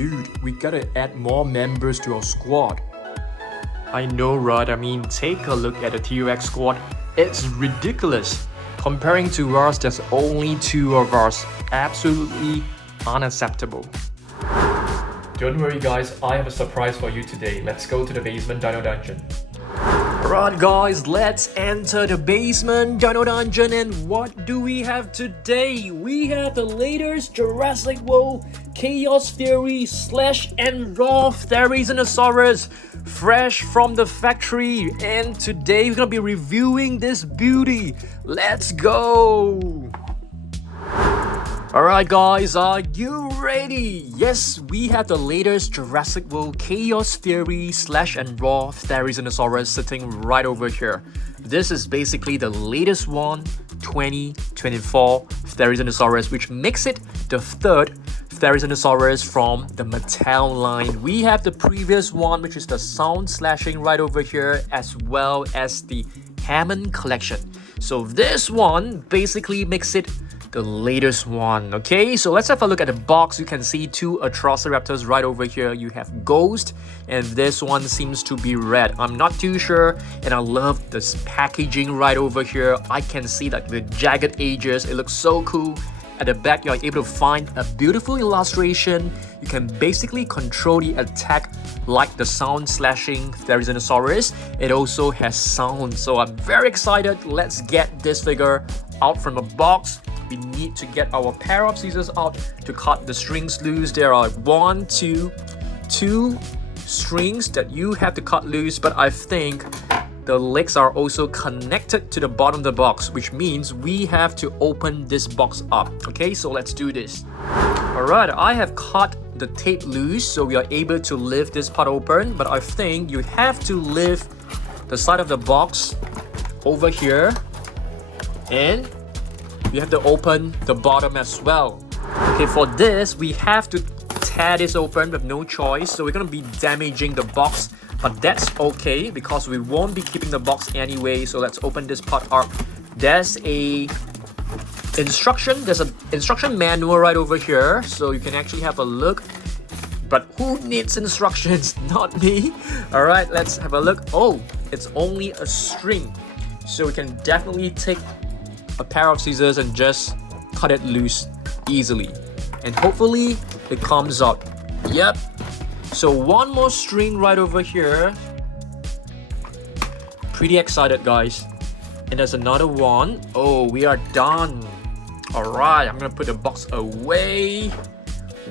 Dude, we gotta add more members to our squad. I know, right? I mean, take a look at the T-Rex squad. It's ridiculous. Comparing to ours, there's only 2 of us. Absolutely unacceptable. Don't worry guys, I have a surprise for you today. Let's go to the basement dino dungeon. Alright guys, let's enter the basement dino dungeon, and what do we have today? We have the latest Jurassic World Chaos Theory Slash and Raw Therizinosaurus fresh from the factory, and today we're gonna be reviewing this beauty. Let's go! Alright guys, are you ready? Yes, we have the latest Jurassic World Chaos Theory Slash and Raw Therizinosaurus sitting right over here. This is basically the latest one, 2024 Therizinosaurus, which makes it the 3rd Therizinosaurus from the Mattel line. We have the previous one, which is the Sound Slashing right over here, as well as the Hammond collection. So this one basically makes it the latest one. Okay, so let's have a look at the box. You can see 2 Atrociraptors right over here. You have Ghost, and this one seems to be red. I'm not too sure, and I love this packaging right over here. I can see like the jagged edges. It looks so cool. At the back, you're able to find a beautiful illustration. You can basically control the attack like the Sound Slashing Therizinosaurus. It also has sound, so I'm very excited. Let's get this figure out from the box. We need to get our pair of scissors out to cut the strings loose. There are 2 strings that you have to cut loose, but I think the legs are also connected to the bottom of the box, which means we have to open this box up. Okay, so let's do this. Alright, I have cut the tape loose, so we are able to lift this part open, but I think you have to lift the side of the box over here, and you have to open the bottom as well. Okay, for this, we have to tear this open with no choice, so we're gonna be damaging the box, but that's okay because we won't be keeping the box anyway. So let's open this part up. There's an instruction manual right over here, so you can actually have a look. But who needs instructions? Not me. All right, let's have a look. Oh, it's only a string, so we can definitely take a pair of scissors and just cut it loose easily, and hopefully it comes out. Yep, so 1 more string right over here. Pretty excited guys. And there's another one. Oh, we are done. All right, I'm gonna put the box away.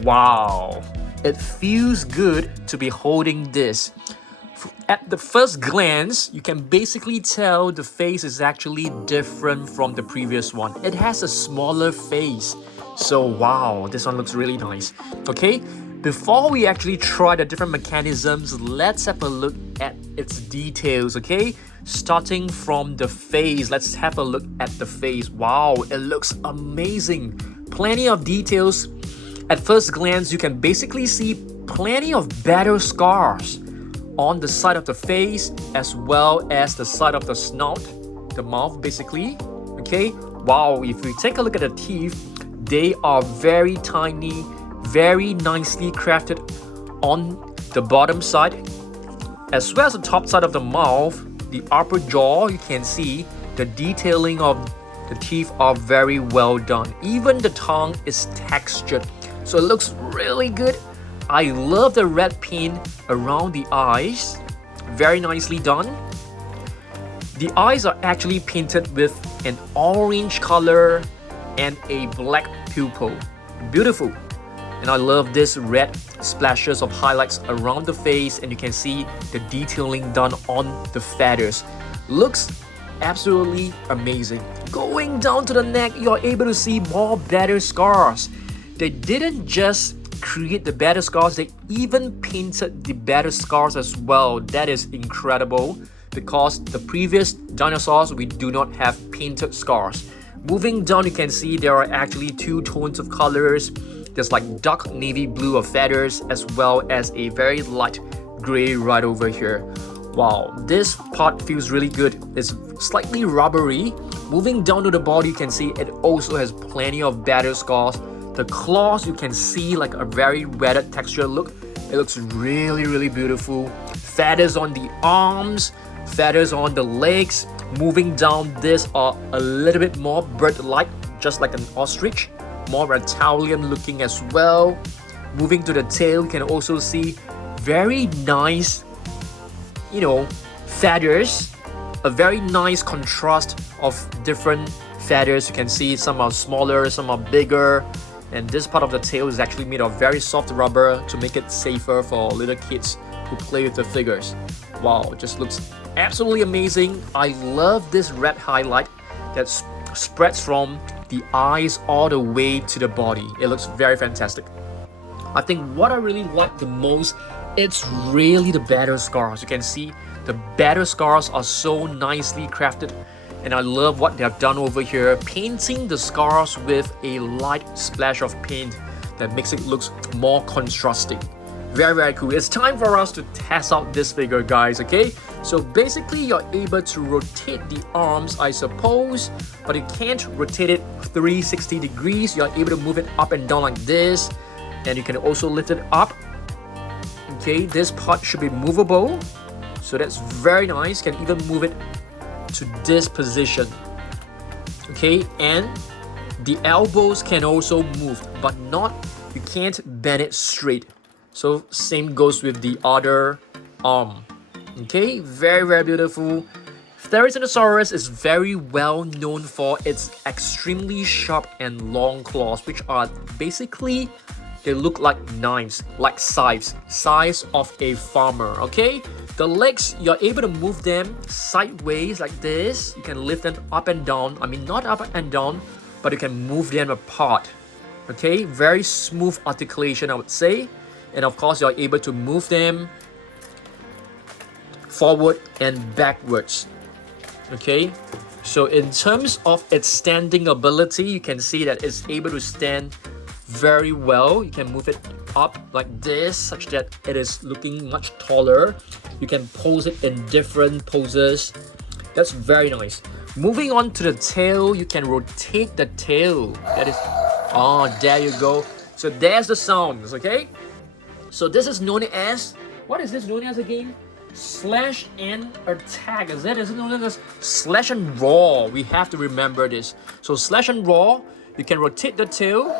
Wow, it feels good to be holding this. At the first glance, you can basically tell the face is actually different from the previous one. It has a smaller face. So wow, this one looks really nice. Okay, before we actually try the different mechanisms, let's have a look at its details, okay? Starting from the face, let's have a look at the face. Wow, it looks amazing. Plenty of details. At first glance, you can basically see plenty of battle scars on the side of the face, as well as the side of the snout, the mouth basically. Okay, wow, if we take a look at the teeth, they are very tiny, very nicely crafted on the bottom side, as well as the top side of the mouth. The upper jaw, you can see the detailing of the teeth are very well done. Even the tongue is textured, so it looks really good. I love the red paint around the eyes. Very nicely done. The eyes are actually painted with an orange color and a black pupil. Beautiful. And I love this red splashes of highlights around the face, and you can see the detailing done on the feathers. Looks absolutely amazing. Going down to the neck, you're able to see more battle scars. They didn't just create the battle scars, they even painted the battle scars as well. That is incredible, because the previous dinosaurs, we do not have painted scars. Moving down, you can see there are actually 2 tones of colors. There's like dark navy blue of feathers, as well as a very light gray right over here. Wow, this part feels really good. It's slightly rubbery. Moving down to the body, you can see it also has plenty of battle scars. The claws, you can see like a very wetted texture look. It looks really beautiful. Feathers on the arms, feathers on the legs. Moving down, this are a little bit more bird-like, just like an ostrich. More reptilian looking as well. Moving to the tail, you can also see very nice, you know, feathers. A very nice contrast of different feathers. You can see some are smaller, some are bigger. And this part of the tail is actually made of very soft rubber to make it safer for little kids who play with the figures. Wow, it just looks absolutely amazing. I love this red highlight that spreads from the eyes all the way to the body. It looks very fantastic. I think what I really like the most, it's really the battle scars. You can see the battle scars are so nicely crafted, and I love what they have done over here, painting the scars with a light splash of paint that makes it look more contrasting. Very cool. It's time for us to test out this figure, guys. Okay, so basically you're able to rotate the arms, I suppose, but you can't rotate it 360 degrees. You're able to move it up and down like this, and you can also lift it up. Okay, this part should be movable, so that's very nice. You can even move it to this position. Okay, and the elbows can also move, but you can't bend it straight. So same goes with the other arm. Okay, very beautiful. Therizinosaurus is very well known for its extremely sharp and long claws, which are basically, they look like knives, like scythes, size of a farmer. Okay, the legs, you're able to move them sideways like this. You can lift them up and down. I mean, not up and down, but you can move them apart. Okay, very smooth articulation, I would say. And of course, you're able to move them forward and backwards. Okay, so in terms of its standing ability, you can see that it's able to stand very well. You can move it up like this, such that it is looking much taller. You can pose it in different poses. That's very nice. Moving on to the tail, you can rotate the tail. That is, there you go. So there's the sounds, okay? So this is known as, what is this known as again? Slash and attack. Is it known as slash and roar? We have to remember this. So slash and roar, you can rotate the tail.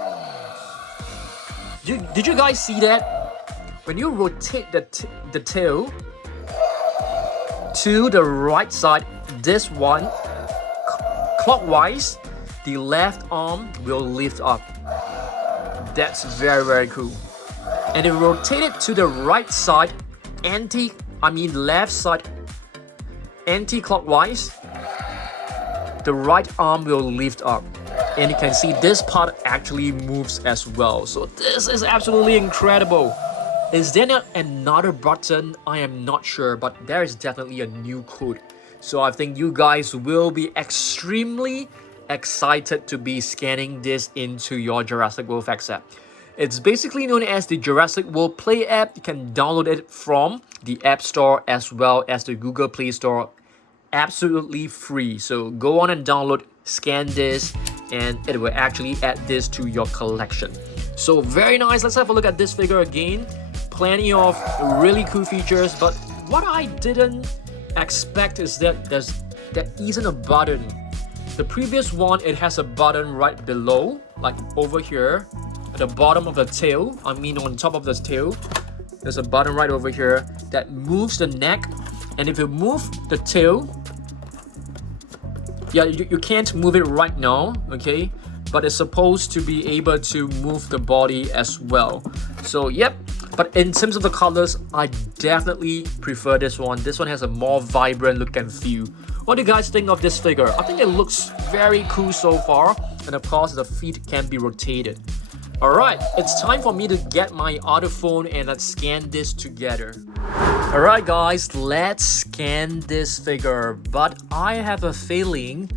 Did you guys see that? When you rotate the tail to the right side, this one, clockwise, the left arm will lift up. That's very cool. And if you rotate it to the right side, left side, anti-clockwise, the right arm will lift up. And you can see this part actually moves as well. So this is absolutely incredible. Is there another button? I am not sure, but there is definitely a new code. So I think you guys will be extremely excited to be scanning this into your Jurassic World Facts app. It's basically known as the Jurassic World Play app. You can download it from the App Store as well as the Google Play Store. Absolutely free. So go on and download, scan this, and it will actually add this to your collection. So very nice. Let's have a look at this figure again. Plenty of really cool features, but what I didn't expect is that there isn't a button. The previous one, it has a button right below, like over here at the bottom of the tail. On top of the tail, there's a button right over here that moves the neck. And if you move the tail, you can't move it right now, okay? But it's supposed to be able to move the body as well. So yep, but in terms of the colors, I definitely prefer this one. This one has a more vibrant look and feel. What do you guys think of this figure? I think it looks very cool so far. And of course, the feet can be rotated. Alright, it's time for me to get my other phone and let's scan this together. Alright guys, let's scan this figure. But I have a feeling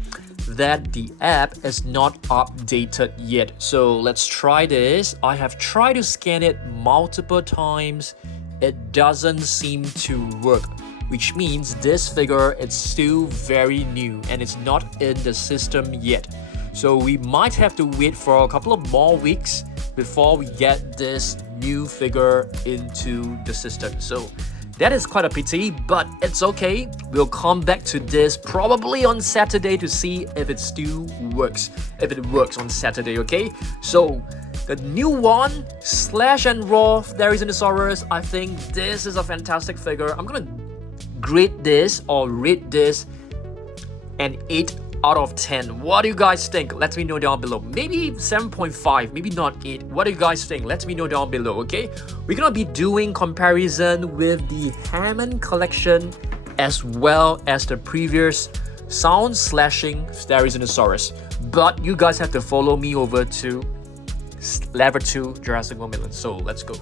that the app is not updated yet. So let's try this. I have tried to scan it multiple times. It doesn't seem to work, which means this figure is still very new and it's not in the system yet. So we might have to wait for a couple of more weeks before we get this new figure into the system. So that is quite a pity, but it's okay. We'll come back to this probably on Saturday to see if it still works. If it works on Saturday, okay? So the new one, Slash and Raw Therizinosaurus, I think this is a fantastic figure. I'm gonna grade this or rate this an 8 out of 10. What do you guys think? Let me know down below. Maybe 7.5, maybe not 8. What do you guys think? Let me know down below, okay? We're gonna be doing comparison with the Hammond collection as well as the previous sound slashing Therizinosaurus. But you guys have to follow me over to Level 2 Jurassic World Midland. So let's go.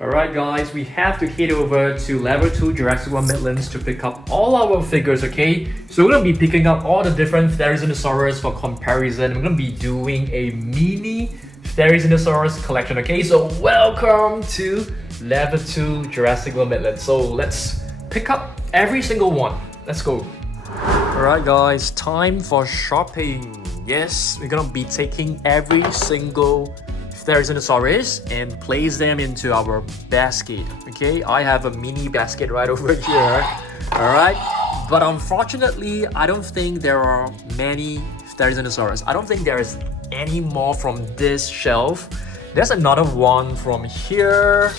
Alright guys, we have to head over to Level 2 Jurassic World Midlands to pick up all our figures, okay? So we're going to be picking up all the different Therizinosaurus for comparison. We're going to be doing a mini Therizinosaurus collection, okay? So welcome to Level 2 Jurassic World Midlands. So let's pick up every single one. Let's go. Alright guys, time for shopping. Yes, we're going to be taking every single Therizinosaurus and place them into our basket. Okay, I have a mini basket right over here. Alright, but unfortunately I don't think there are many Therizinosaurus. I don't think there is any more from this shelf. There's another one from here,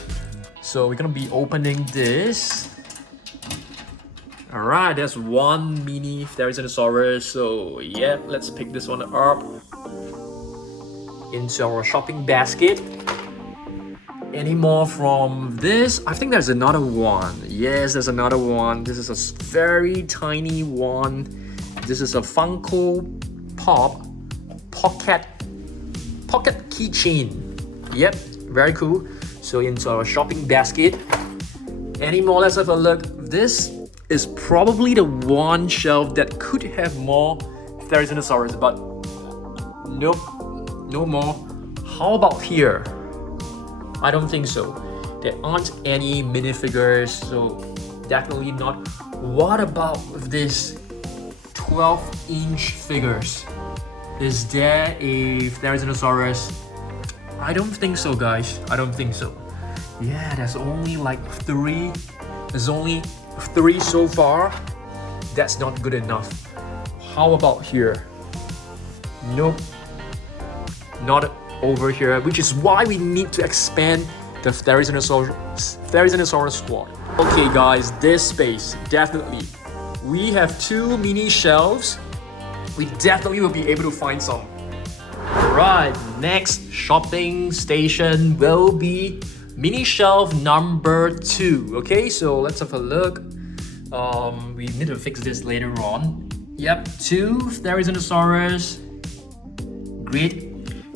so we're gonna be opening this. Alright, there's one mini Therizinosaurus, so yeah, let's pick this one up into our shopping basket. Any more from this? I think there's another one. Yes, there's another one. This is a very tiny one. This is a Funko Pop pocket keychain. Yep, very cool. So into our shopping basket. Any more? Let's have a look. This is probably the one shelf that could have more Therizinosaurus, but nope. No more. How about here? I don't think so. There aren't any minifigures, so definitely not. What about this 12-inch figures? Is there a Therizinosaurus? I don't think so, guys. I don't think so. Yeah, there's only like 3. There's only 3 so far. That's not good enough. How about here? Nope. Not over here, which is why we need to expand the Therizinosaurus squad. Okay guys, this space, definitely. We have 2 mini shelves. We definitely will be able to find some. Alright, next shopping station will be mini shelf number 2. Okay, so let's have a look. We need to fix this later on. Yep, 2 Therizinosaurus. Great.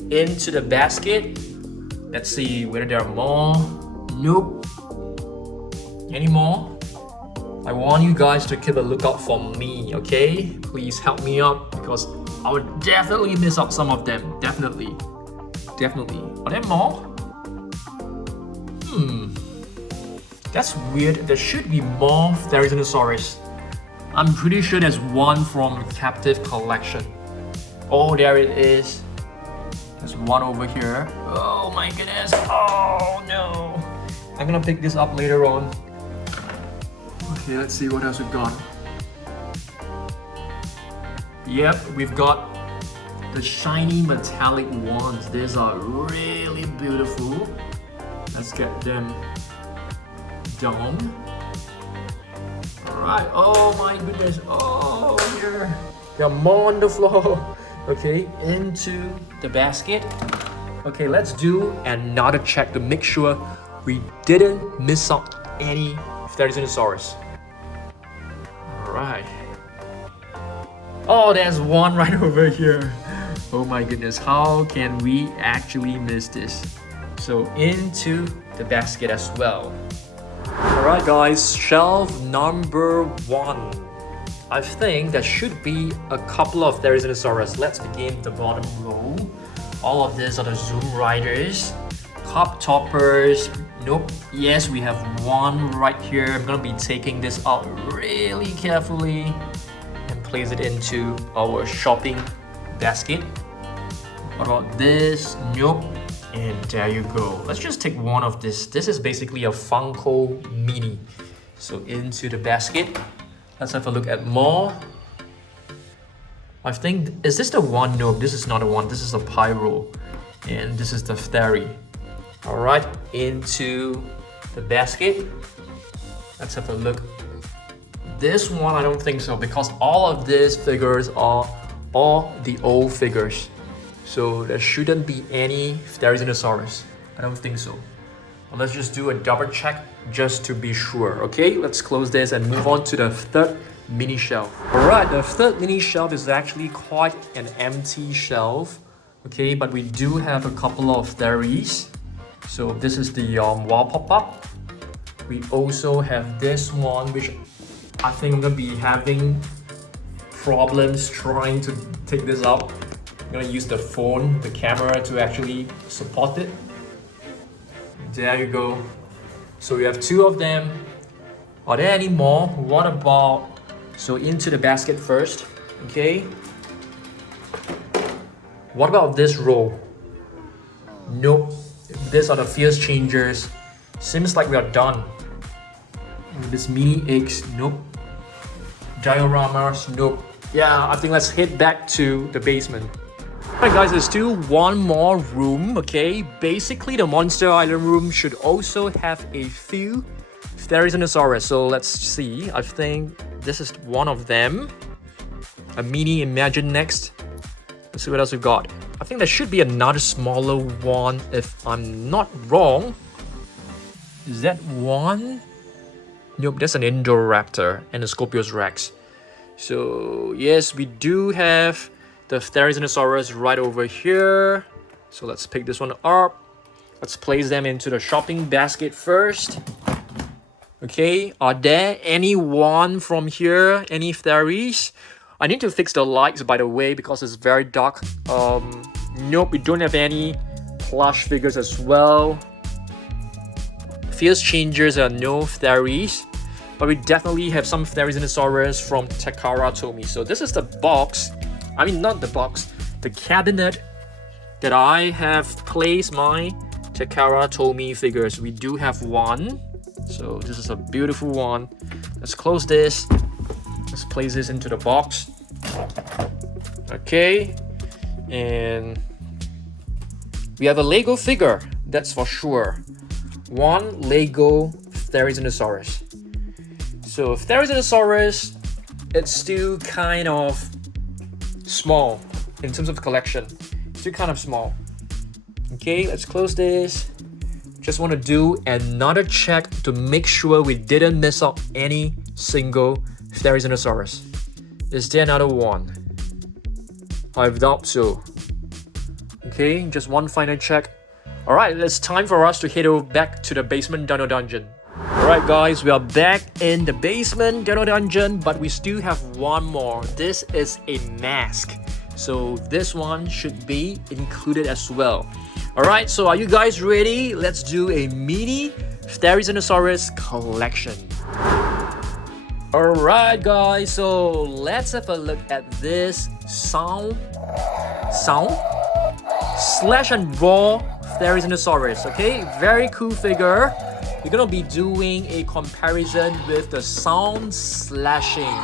Into the basket. Let's see whether there are more. Nope. Any more? I want you guys to keep a lookout for me, okay? Please help me out because I would definitely miss out some of them. Definitely. Are there more? That's weird. There should be more Therizinosaurus. I'm pretty sure there's one from Captivz collection. Oh, there it is. There's one over here. Oh my goodness. Oh no. I'm gonna pick this up later on. Okay, let's see what else we've got. Yep, we've got the shiny metallic ones. These are really beautiful. Let's get them down. Alright. Oh my goodness. Oh, here. There are more on the floor. Okay, into the basket. Okay, let's do another check to make sure we didn't miss out any Therizinosaurus. Alright. Oh, there's one right over here. Oh my goodness, how can we actually miss this? So into the basket as well. Alright guys, shelf number 1. I think there should be a couple of Therizinosaurus. Let's begin the bottom row. All of these are the Zoom Riders, Cup Toppers. Nope. Yes, we have one right here. I'm gonna be taking this out really carefully and place it into our shopping basket. What about this? Nope. And there you go. Let's just take one of this. This is basically a Funko Mini. So into the basket. Let's have a look at more. I think, is this the one? No, this is not the one. This is the Pyro. And this is the Therizinosaurus. Alright, into the basket. Let's have a look. This one, I don't think so, because all of these figures are all the old figures. So there shouldn't be any Therizinosaurus. I don't think so. But let's just do a double check just to be sure. Okay, let's close this and move on to the third mini shelf. Alright, the third mini shelf is actually quite an empty shelf. Okay, but we do have a couple of Therizinosaurus. So this is the wall pop-up. We also have this one, which I think I'm gonna be having problems trying to take this out. I'm gonna use the phone, the camera to actually support it. There you go. So we have two of them. Are there any more? What about, so into the basket first, okay? What about this row? Nope. These are the fierce changers. Seems like we are done. This mini eggs, nope. Dioramas, nope. Yeah, I think let's head back to the basement. Alright guys, there's still one more room, okay? Basically, the Monster Island room should also have a few Therizinosaurus. So let's see. I think this is one of them. A mini Imaginext. Let's see what else we've got. I think there should be another smaller one if I'm not wrong. Is that one? Nope, that's an Indoraptor and a Scorpius Rex. So yes, we do have the Therizinosaurus right over here. So let's pick this one up. Let's place them into the shopping basket first. Okay, are there any one from here? Any Therizinosaurus? I need to fix the lights, by the way, because it's very dark. Nope, we don't have any plush figures as well. Fierce changers are no Therizinosaurus, but we definitely have some Therizinosaurus from Takara Tomy. So this is the box. I mean, not the box, the cabinet that I have placed my Takara Tomy figures. We do have one. So this is a beautiful one. Let's close this. Let's place this into the box. Okay. And we have a Lego figure, that's for sure. One Lego Therizinosaurus. So Therizinosaurus, it's still kind of small in terms of collection. Still kind of small. Okay, let's close this. Just want to do another check to make sure we didn't miss out any single Therizinosaurus. Is there another one? I doubt so. Okay, just one final check. Alright, it's time for us to head over back to the basement Dino Dungeon. Alright guys, we are back in the basement Dino Dungeon, but we still have one more. This is a mask. So this one should be included as well. Alright, so are you guys ready? Let's do a mini Therizinosaurus collection. Alright guys, so let's have a look at this sound slash and raw Therizinosaurus. Okay, very cool figure. We're gonna be doing a comparison with the sound slashing.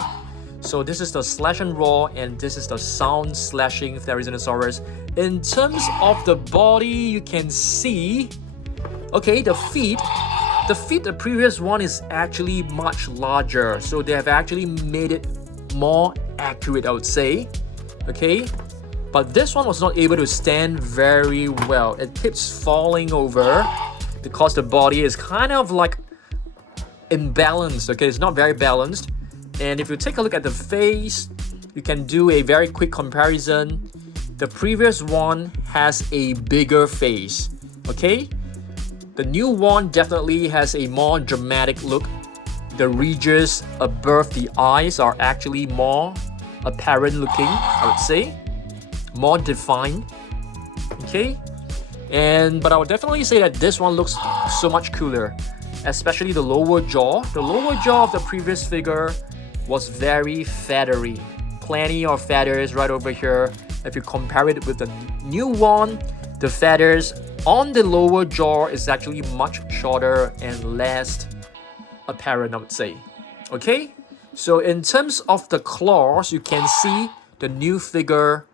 So this is the slash and raw, and this is the sound slashing Therizinosaurus. In terms of the body, you can see, okay, the feet, the previous one is actually much larger. So they have actually made it more accurate, I would say. Okay, but this one was not able to stand very well. It keeps falling over because the body is kind of like imbalanced. Okay, it's not very balanced. And if you take a look at the face, you can do a very quick comparison. The previous one has a bigger face. Okay, the new one definitely has a more dramatic look. The ridges above the eyes are actually more apparent looking, I would say, more defined. Okay, but I would definitely say that this one looks so much cooler, especially the lower jaw. The lower jaw of the previous figure was very feathery, plenty of feathers right over here. If you compare it with the new one, the feathers on the lower jaw is actually much shorter and less apparent, I would say. Okay, so in terms of the claws, you can see the new figure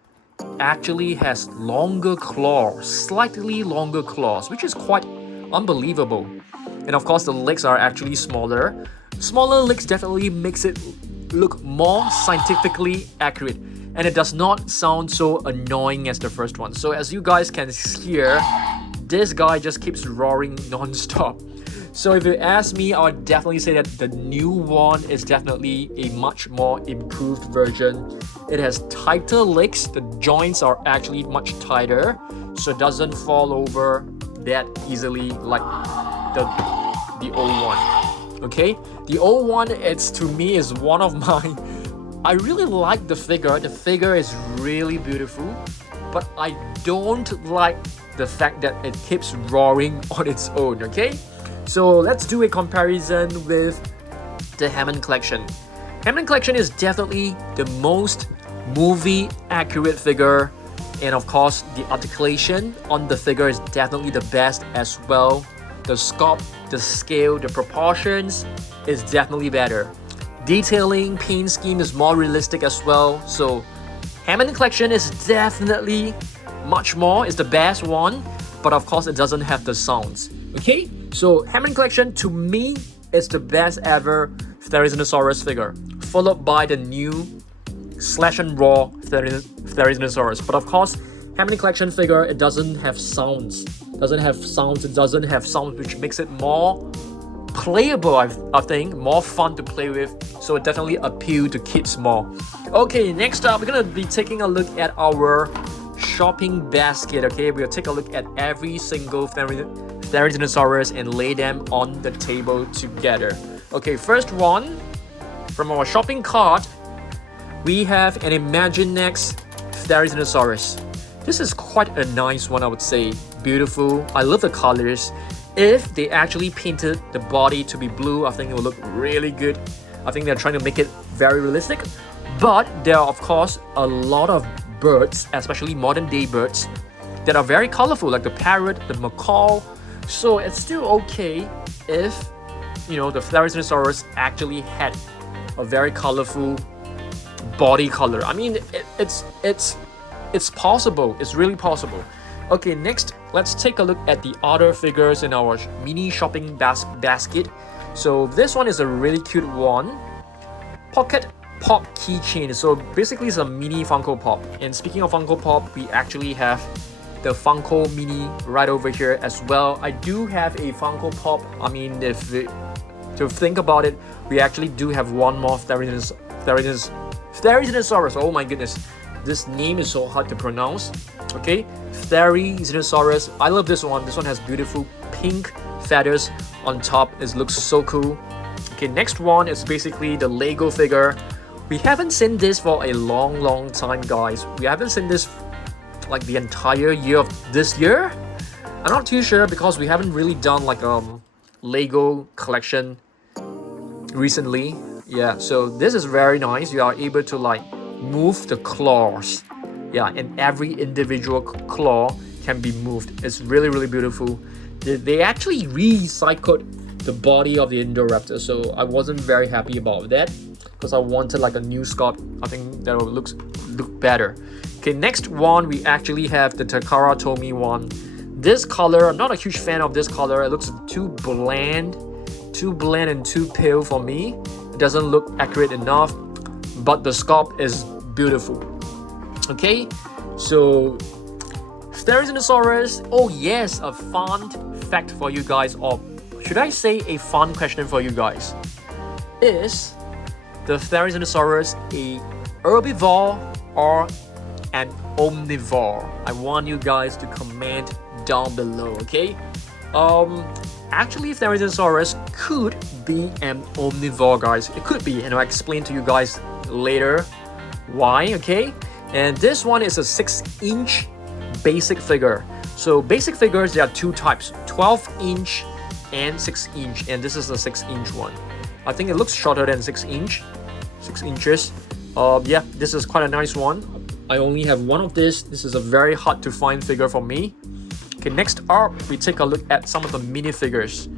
actually has longer claws, slightly longer claws, which is quite unbelievable. And of course, the legs are actually smaller. Smaller legs definitely makes it look more scientifically accurate, and it does not sound so annoying as the first one. So as you guys can hear, this guy just keeps roaring non-stop. So if you ask me, I would definitely say that the new one is definitely a much more improved version. It has tighter legs, the joints are actually much tighter, so it doesn't fall over that easily like the old one. Okay, the old one, it's to me is one of my I really like the figure. The figure is really beautiful, but I don't like the fact that it keeps roaring on its own. Okay, so let's do a comparison with the Hammond collection. Hammond collection is definitely the most movie accurate figure, and of course the articulation on the figure is definitely the best as well. The sculpt, the scale, the proportions is definitely better. Detailing, paint scheme is more realistic as well. So Hammond collection is definitely much more, it's the best one, but of course it doesn't have the sounds. Okay, so Hammond collection to me is the best ever Therizinosaurus figure, followed by the new Slashin raw Therizinosaurus. But of course, Hammond collection figure, it doesn't have sounds. It doesn't have sounds, which makes it more playable, I think, more fun to play with. So it definitely appeals to kids more. Okay, next up, we're gonna be taking a look at our shopping basket. Okay, we'll take a look at every single Therizinosaurus and lay them on the table together. Okay, first one from our shopping cart, we have an Imaginext Therizinosaurus. This is quite a nice one, I would say. Beautiful. I love the colors. If they actually painted the body to be blue, I think it will look really good. I think they're trying to make it very realistic. But there are, of course, a lot of birds, especially modern day birds, that are very colorful, like the parrot, the macaw. So it's still okay if, you know, the Therizinosaurus actually had a very colorful body color. I mean, it's possible. It's really possible. Okay, next, let's take a look at the other figures in our mini shopping basket. So this one is a really cute one. Pocket Pop keychain. So basically it's a mini Funko Pop. And speaking of Funko Pop, we actually have the Funko Mini right over here as well. I do have a Funko Pop. I mean, to think about it, we actually do have one more Therizinosaurus. Oh my goodness, this name is so hard to pronounce. Okay, Therizinosaurus. I love this one. This one has beautiful pink feathers on top. It looks so cool. Okay, next one is basically the Lego figure. We haven't seen this for a long time, guys. We haven't seen this like the entire year of this year. I'm not too sure because we haven't really done like Lego collection recently. Yeah, so this is very nice. You are able to like move the claws. Yeah, and every individual claw can be moved. It's really beautiful. They actually recycled the body of the Indoraptor, so I wasn't very happy about that because I wanted like a new sculpt. I think that will look better. Okay, next one we actually have the Takara Tomy one. This color, I'm not a huge fan of this color. It looks too bland and too pale for me. It doesn't look accurate enough, but the sculpt is beautiful. Okay, so Therizinosaurus. Oh yes, a fun fact for you guys, or should I say a fun question for you guys? Is the Therizinosaurus a herbivore or an omnivore? I want you guys to comment down below, okay? Actually, Therizinosaurus could be an omnivore, guys. It could be, and I'll explain to you guys later why, okay? And this one is a 6-inch basic figure. So basic figures, there are two types, 12-inch and 6-inch, and this is a 6-inch one. I think it looks shorter than 6 inches. Yeah, this is quite a nice one. I only have one of this. This is a very hard to find figure for me. Okay, next up, we take a look at some of the minifigures.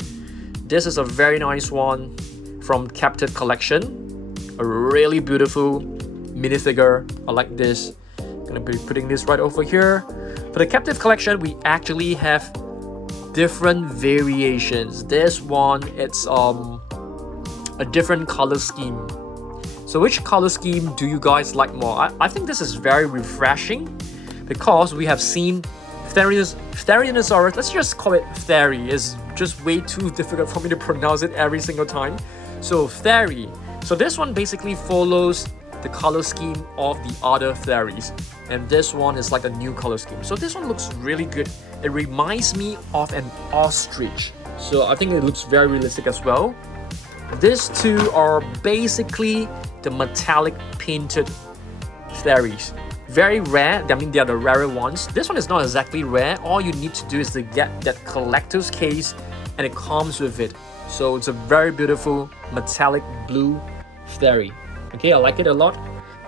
This is a very nice one from Captivz collection. A really beautiful minifigure. I like this. Gonna be putting this right over here. For the Captivz collection, we actually have different variations. This one, it's a different color scheme. So which color scheme do you guys like more? I think this is very refreshing because we have seen Therizinosaurus. Let's just call it Theri. It's just way too difficult for me to pronounce it every single time. So Theri. So this one basically follows the color scheme of the other Theris, and this one is like a new color scheme. So this one looks really good. It reminds me of an ostrich, so I think it looks very realistic as well. These two are basically the metallic painted Theris. Very rare. I mean, they are the rarer ones. This one is not exactly rare. All you need to do is to get that collector's case, and it comes with it. So it's a very beautiful metallic blue Theri. Okay, I like it a lot.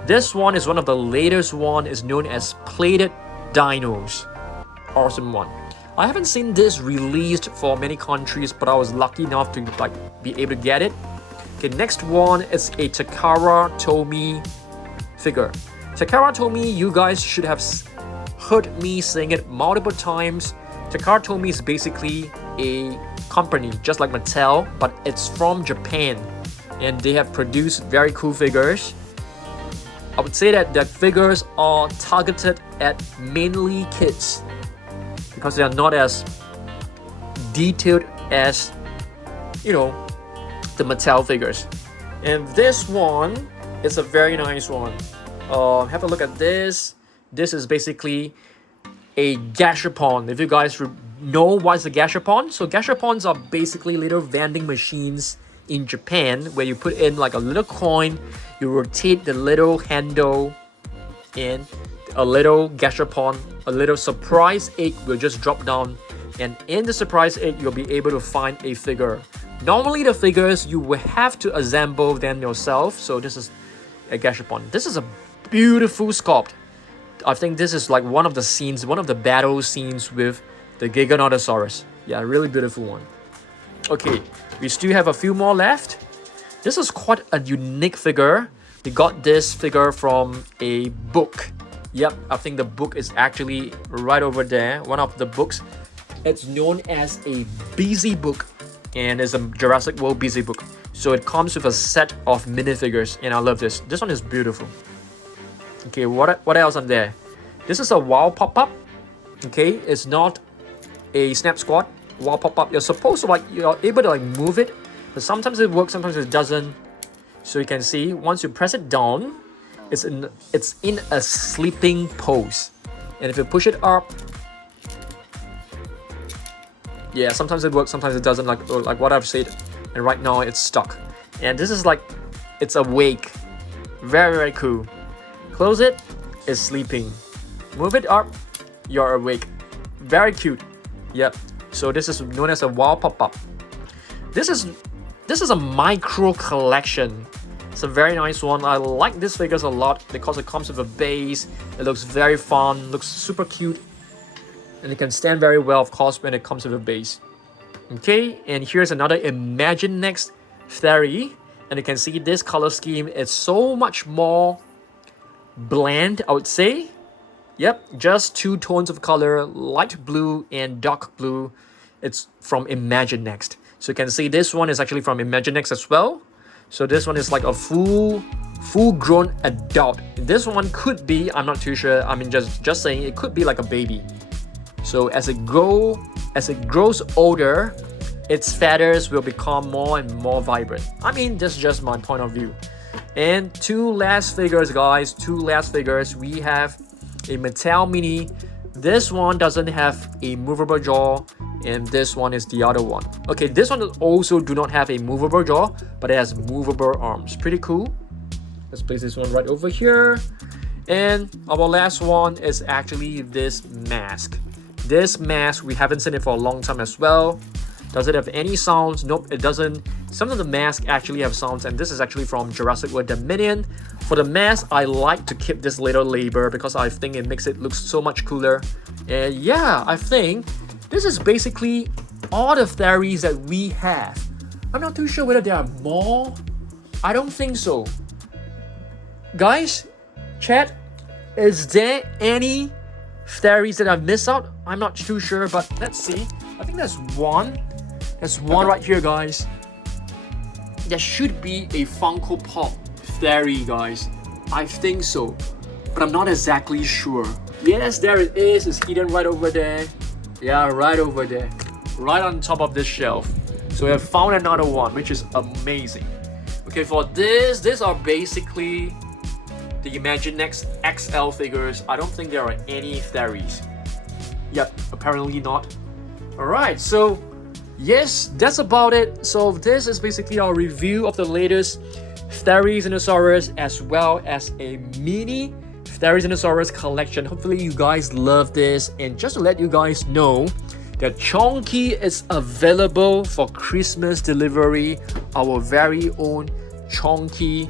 This one is one of the latest one. Is known as plated dinos. Awesome one. I haven't seen this released for many countries, but I was lucky enough to be able to get it. Okay, next one is a Takara Tomy figure. Takara Tomy, you guys should have heard me saying it multiple times. Takara Tomy is basically a company just like Mattel, but it's from Japan. And they have produced very cool figures. I would say that the figures are targeted at mainly kids because they are not as detailed as, you know, the Mattel figures. And this one is a very nice one. Have a look at this. This is basically a gashapon. If you guys know what's a gashapon, so gashapons are basically little vending machines in Japan where you put in like a little coin, you rotate the little handle, and a little gashapon, a little surprise egg will just drop down, and in the surprise egg you'll be able to find a figure. Normally the figures you will have to assemble them yourself, so this is a gashapon. This is a beautiful sculpt. I think this is like one of the scenes, one of the battle scenes with the Giganotosaurus. Yeah, really beautiful one. Okay, we still have a few more left. This is quite a unique figure. We got this figure from a book. Yep, I think the book is actually right over there. One of the books. It's known as a busy book, and it's a Jurassic World busy book. So it comes with a set of minifigures, and I love this. This one is beautiful. Okay, what else on there? This is a wall pop-up. Okay, it's not a snap squad. Wall pop-up. You're supposed to you're able to move it, but sometimes it works, sometimes it doesn't. So you can see once you press it down, it's in a sleeping pose, and if you push it up, yeah, sometimes it works, sometimes it doesn't, like what I've said. And right now it's stuck, and this is it's awake. Very, very cool. Close it, it's sleeping. Move it up, you're awake. Very cute. Yep. So this is known as a wall pop-up. This is a micro collection. It's a very nice one. I like these figures a lot because it comes with a base. It looks very fun, looks super cute, and it can stand very well, of course, when it comes with a base. Okay, and here's another Imaginext Theri, and you can see this color scheme is so much more bland, I would say. Yep, just two tones of color, light blue and dark blue. It's from Imaginext. So you can see this one is actually from Imaginext as well. So this one is like a full-grown adult. This one could be, I'm not too sure. I mean, just saying, it could be like a baby. So as it grows older, its feathers will become more and more vibrant. I mean, that's just my point of view. And two last figures, guys. Two last figures. We have a Mattel Mini. This one doesn't have a movable jaw, and this one is the other one. Okay, this one also do not have a movable jaw, but it has movable arms. Pretty cool. Let's place this one right over here. And our last one is actually this mask. This mask, we haven't seen it for a long time as well. Does it have any sounds? Nope, it doesn't. Some of the masks actually have sounds, and this is actually from Jurassic World Dominion For the mask, I like to keep this little label because I think it makes it look so much cooler. And yeah, I think this is basically all the theories that we have. I'm not too sure whether there are more. I don't think so. Guys, chat, is there any theories that I've missed out? I'm not too sure, but let's see. I think there's one. There's one right here, guys. There should be a Funko Pop theory, guys. I think so, but I'm not exactly sure. Yes, there it is. It's hidden right over there. Yeah, right over there. Right on top of this shelf. So we have found another one, which is amazing. Okay, for this, these are basically the Imaginext XL figures. I don't think there are any theories. Yep, apparently not. Alright, so yes, that's about it. So this is basically our review of the latest Therizinosaurus as well as a mini Therizinosaurus collection. Hopefully you guys love this. And just to let you guys know that Chonky is available for Christmas delivery. Our very own Chonky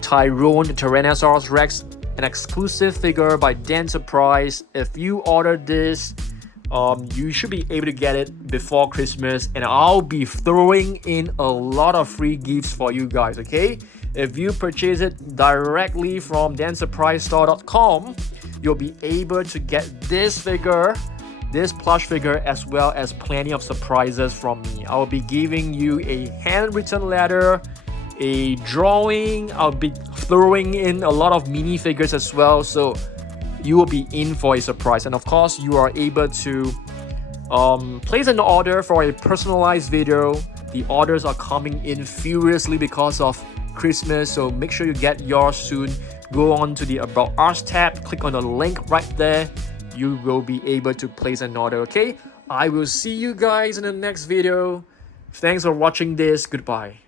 Tyrone Tyrannosaurus Rex, an exclusive figure by Dan Surprise. If you order this, you should be able to get it before Christmas, and I'll be throwing in a lot of free gifts for you guys, okay? If you purchase it directly from dansurprisestore.com, you'll be able to get this figure, this plush figure, as well as plenty of surprises from me. I'll be giving you a handwritten letter, a drawing. I'll be throwing in a lot of minifigures as well, so you will be in for a surprise. And of course, you are able to place an order for a personalized video. The orders are coming in furiously because of Christmas, so make sure you get yours soon. Go on to the About Us tab, click on the link right there. You will be able to place an order, okay? I will see you guys in the next video. Thanks for watching this. Goodbye.